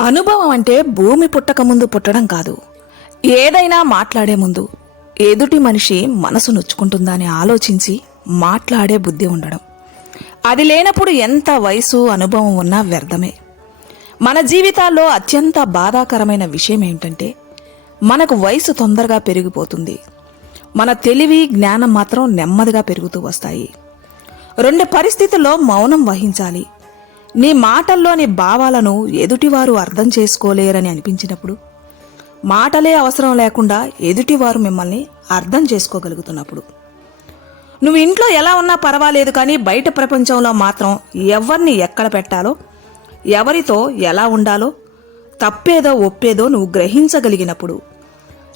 అనుభవం అంటే భూమి పుట్టక ముందు పుట్టడం కాదు. ఏదైనా మాట్లాడే ముందు ఎదుటి మనిషి మనసు నొచ్చుకుంటుందా అని ఆలోచించి మాట్లాడే బుద్ధి ఉండడం. అది లేనప్పుడు ఎంత వయసు అనుభవం ఉన్నా వ్యర్థమే. మన జీవితాల్లో అత్యంత బాధాకరమైన విషయం ఏంటంటే మనకు వయసు తొందరగా పెరిగిపోతుంది. మన తెలివి జ్ఞానం మాత్రం నెమ్మదిగా పెరుగుతూ వస్తాయి. రెండు పరిస్థితుల్లో మౌనం వహించాలి. నీ మాటల్లోని భావాలను ఎదుటివారు అర్థం చేసుకోలేరని అనిపించినప్పుడు మాటలే అవసరం లేకుండా ఎదుటివారు మిమ్మల్ని అర్థం చేసుకోగలుగుతున్నప్పుడు. నువ్వు ఇంట్లో ఎలా ఉన్నా పర్వాలేదు కానీ బయట ప్రపంచంలో మాత్రం ఎవరిని ఎక్కడ పెట్టాలో ఎవరితో ఎలా ఉండాలో తప్పేదో ఒప్పేదో నువ్వు గ్రహించగలిగినప్పుడు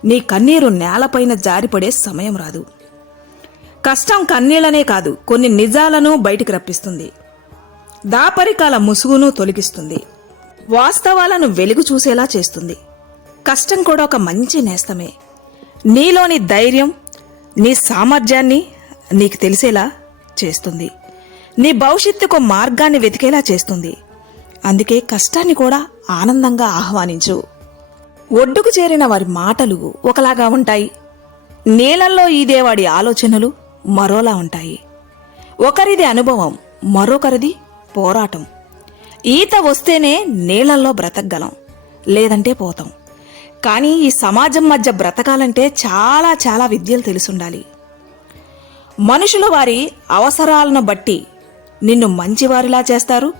నీ కన్నీరు నేలపైన జారిపడే సమయం రాదు. కష్టం కన్నీళ్ళనే కాదు కొన్ని నిజాలను బయటికి రప్పిస్తుంది. దాపరికాల ముసుగును తొలగిస్తుంది. వాస్తవాలను వెలుగు చూసేలా చేస్తుంది. కష్టం కూడా ఒక మంచి నేస్తమే. నీలోని ధైర్యం నీ సామర్థ్యాన్ని నీకు తెలిసేలా చేస్తుంది. నీ భవిష్యత్తుకు మార్గాన్ని వెతికేలా చేస్తుంది. అందుకే కష్టాన్ని కూడా ఆనందంగా ఆహ్వానించు. ఒడ్డుకు చేరిన వారి మాటలు ఒకలాగా ఉంటాయి. నీళ్ళల్లో ఈదేవాడి ఆలోచనలు మరోలా ఉంటాయి. ఒకరిది అనుభవం మరొకరిది పోరాటం. ఈత వస్తేనే నీళ్ళల్లో బ్రతకగలం. లేదంటే పోతాం. కానీ ఈ సమాజం మధ్య బ్రతకాలంటే చాలా చాలా విద్యలు తెలుసుండాలి. మనుషులు వారి అవసరాలను బట్టి నిన్ను మంచివారిలా చేస్తారు.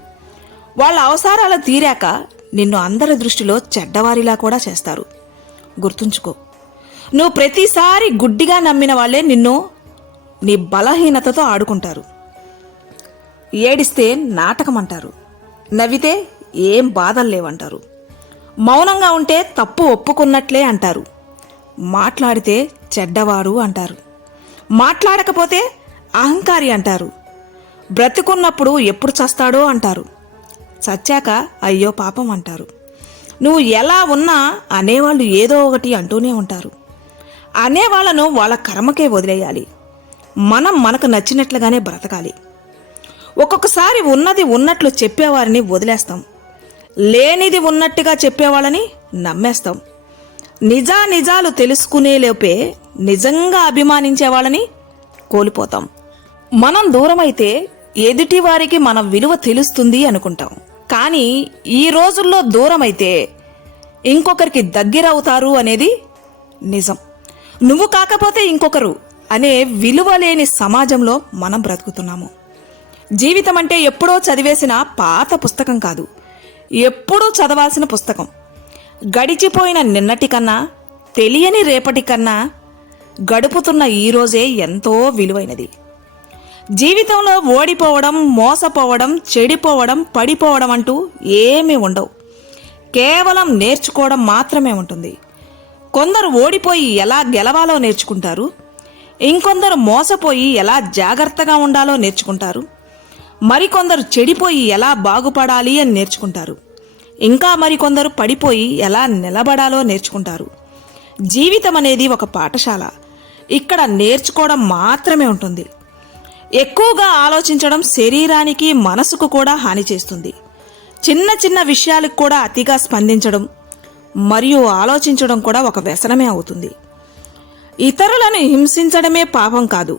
వాళ్ళ అవసరాలు తీరాక నిన్ను అందరి దృష్టిలో చెడ్డవారిలా కూడా చేస్తారు. గుర్తుంచుకో. నువ్వు ప్రతిసారి గుడ్డిగా నమ్మిన వాళ్ళే నిన్ను నీ బలహీనతతో ఆడుకుంటారు. ఏడిస్తే నాటకం అంటారు నవ్వితే ఏం బాధలు లేవంటారు మౌనంగా ఉంటే తప్పు ఒప్పుకున్నట్లే అంటారు. మాట్లాడితే చెడ్డవారు అంటారు. మాట్లాడకపోతే అహంకారి అంటారు. బ్రతికున్నప్పుడు ఎప్పుడు చస్తాడో అంటారు. చచ్చాక అయ్యో పాపం అంటారు. నువ్వు ఎలా ఉన్నా అనేవాళ్ళు ఏదో ఒకటి అంటూనే ఉంటారు. అనేవాళ్ళను వాళ్ళ కర్మకే వదిలేయాలి. మనం మనకు నచ్చినట్లుగానే బ్రతకాలి. ఒక్కొక్కసారి ఉన్నది ఉన్నట్లు చెప్పేవారిని వదిలేస్తాం. లేనిది ఉన్నట్టుగా చెప్పేవాళ్ళని నమ్మేస్తాం. నిజా నిజాలు తెలుసుకునే లోపే నిజంగా అభిమానించే వాళ్ళని కోల్పోతాం. మనం దూరమైతే ఎదుటి వారికి మన విలువ తెలుస్తుంది అనుకుంటాం. కానీ ఈ రోజుల్లో దూరమైతే ఇంకొకరికి దగ్గరవుతారు అనేది నిజం. నువ్వు కాకపోతే ఇంకొకరు అనే విలువ లేని సమాజంలో మనం బ్రతుకుతున్నాము. జీవితం అంటే ఎప్పుడో చదివేసిన పాత పుస్తకం కాదు. ఎప్పుడూ చదవాల్సిన పుస్తకం. గడిచిపోయిన నిన్నటి కన్నా తెలియని రేపటి కన్నా గడుపుతున్న ఈరోజే ఎంతో విలువైనది. జీవితంలో ఓడిపోవడం మోసపోవడం చెడిపోవడం పడిపోవడం అంటూ ఏమీ ఉండవు. కేవలం నేర్చుకోవడం మాత్రమే ఉంటుంది. కొందరు ఓడిపోయి ఎలా గెలవాలో నేర్చుకుంటారు. ఇంకొందరు మోసపోయి ఎలా జాగ్రత్తగా ఉండాలో నేర్చుకుంటారు. మరికొందరు చెడిపోయి ఎలా బాగుపడాలి అని నేర్చుకుంటారు. ఇంకా మరికొందరు పడిపోయి ఎలా నిలబడాలో నేర్చుకుంటారు. జీవితం అనేది ఒక పాఠశాల. ఇక్కడ నేర్చుకోవడం మాత్రమే ఉంటుంది. ఎక్కువగా ఆలోచించడం శరీరానికి మనసుకు కూడా హాని చేస్తుంది. చిన్న చిన్న విషయాలకు కూడా అతిగా స్పందించడం మరియు ఆలోచించడం కూడా ఒక వ్యసనమే అవుతుంది. ఇతరులను హింసించడమే పాపం కాదు.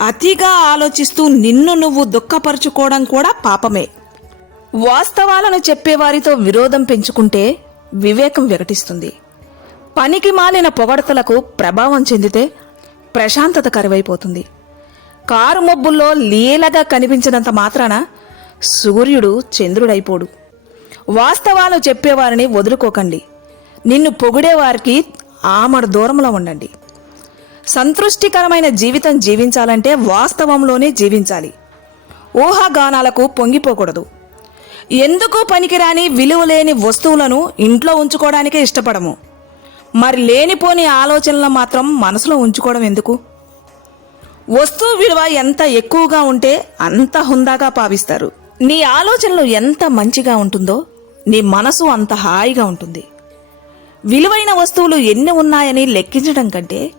అతిగా ఆలోచిస్తూ నిన్ను నువ్వు దుఃఖపరుచుకోవడం కూడా పాపమే. వాస్తవాలను చెప్పేవారితో విరోధం పెంచుకుంటే వివేకం వికటిస్తుంది. పనికి మాలిన పొగడతలకు ప్రభావం చెందితే ప్రశాంతత కరువైపోతుంది. కారు మబ్బుల్లో లీలగా కనిపించినంత మాత్రాన సూర్యుడు చంద్రుడైపోడు. వాస్తవాలు చెప్పేవారిని వదులుకోకండి. నిన్ను పొగిడేవారికి ఆమడ దూరంలో ఉండండి. సంతృష్టికరమైన జీవితం జీవించాలంటే వాస్తవంలోనే జీవించాలి. ఊహాగానాలకు పొంగిపోకూడదు. ఎందుకు పనికిరాని విలువలేని వస్తువులను ఇంట్లో ఉంచుకోవడానికే ఇష్టపడము? మరి లేనిపోని ఆలోచనలు మాత్రం మనసులో ఉంచుకోవడం ఎందుకు? వస్తువు విలువ ఎంత ఎక్కువగా ఉంటే అంత హుందాగా భావిస్తారు. నీ ఆలోచనలు ఎంత మంచిగా ఉంటుందో నీ మనసు అంత హాయిగా ఉంటుంది. విలువైన వస్తువులు ఎన్ని ఉన్నాయని లెక్కించడం కంటే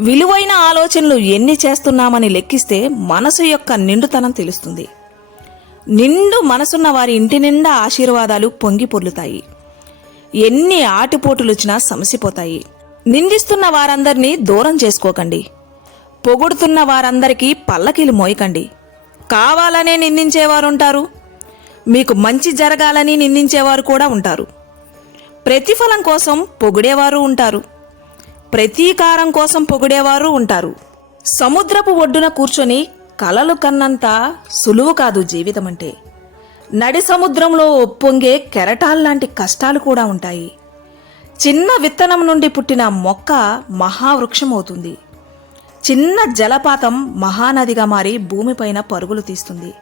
విలువైన ఆలోచనలు ఎన్ని చేస్తున్నామని లెక్కిస్తే మనసు యొక్క నిండుతనం తెలుస్తుంది. నిండు మనసున్న వారి ఇంటి నిండా ఆశీర్వాదాలు పొంగి పొర్లుతాయి. ఎన్ని ఆటిపోటులొచ్చినా సమసిపోతాయి. నిందిస్తున్న వారందరినీ దూరం చేసుకోకండి. పొగుడుతున్న వారందరికీ పల్లకీలు మోయకండి. కావాలనే నిందించేవారుంటారు. మీకు మంచి జరగాలని నిందించేవారు కూడా ఉంటారు. ప్రతిఫలం కోసం పొగిడేవారు ఉంటారు. ప్రతీకారం కోసం పొగిడేవారు ఉంటారు. సముద్రపు ఒడ్డున కూర్చొని కలలు కన్నంత సులువు కాదు జీవితం అంటే నడి సముద్రంలో ఒప్పొంగే కెరటాల్లాంటి కష్టాలు కూడా ఉంటాయి. చిన్న విత్తనం నుండి పుట్టిన మొక్క మహావృక్షమవుతుంది. చిన్న జలపాతం మహానదిగా మారి భూమిపైన పరుగులు తీస్తుంది.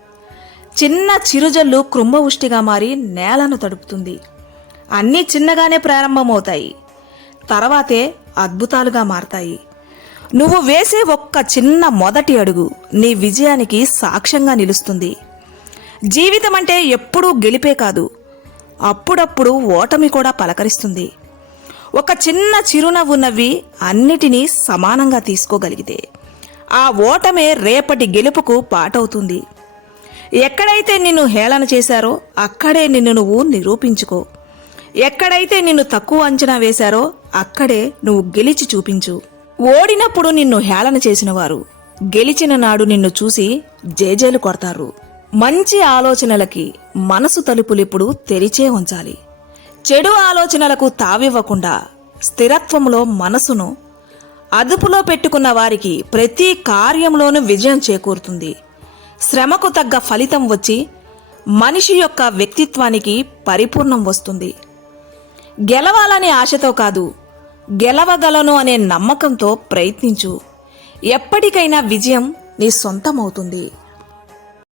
చిన్న చిరుజల్లు కృంభవృష్టిగా మారి నేలను తడుపుతుంది. అన్నీ చిన్నగానే ప్రారంభమవుతాయి. తర్వాతే అద్భుతాలుగా మారతాయి. నువ్వు వేసే ఒక్క చిన్న మొదటి అడుగు నీ విజయానికి సాక్ష్యంగా నిలుస్తుంది. జీవితం అంటే ఎప్పుడూ గెలిపే కాదు అప్పుడప్పుడు ఓటమి కూడా పలకరిస్తుంది. ఒక చిన్న చిరునవ్వు నవ్వి అన్నిటినీ సమానంగా తీసుకోగలిగితే ఆ ఓటమే రేపటి గెలుపుకు పాటవుతుంది. ఎక్కడైతే నిన్ను హేళన చేశారో అక్కడే నిన్ను నువ్వు నిరూపించుకో. ఎక్కడైతే నిన్ను తక్కువ అంచనా వేశారో అక్కడే నువ్వు గెలిచి చూపించు. ఓడినప్పుడు నిన్ను హేళన చేసినవారు. గెలిచిన నాడు నిన్ను చూసి జేజేలు కొడతారు. మంచి ఆలోచనలకి మనసు తలుపులిప్పుడు తెరిచే ఉంచాలి. చెడు ఆలోచనలకు తావివ్వకుండా స్థిరత్వంలో మనసును అదుపులో పెట్టుకున్న వారికి ప్రతి కార్యంలోనూ విజయం చేకూరుతుంది. శ్రమకు తగ్గ ఫలితం వచ్చి మనిషి యొక్క వ్యక్తిత్వానికి పరిపూర్ణం వస్తుంది. గెలవాలనే ఆశతో కాదు గెలవగలను అనే నమ్మకంతో ప్రయత్నించు. ఎప్పటికైనా విజయం నీ సొంతమవుతుంది.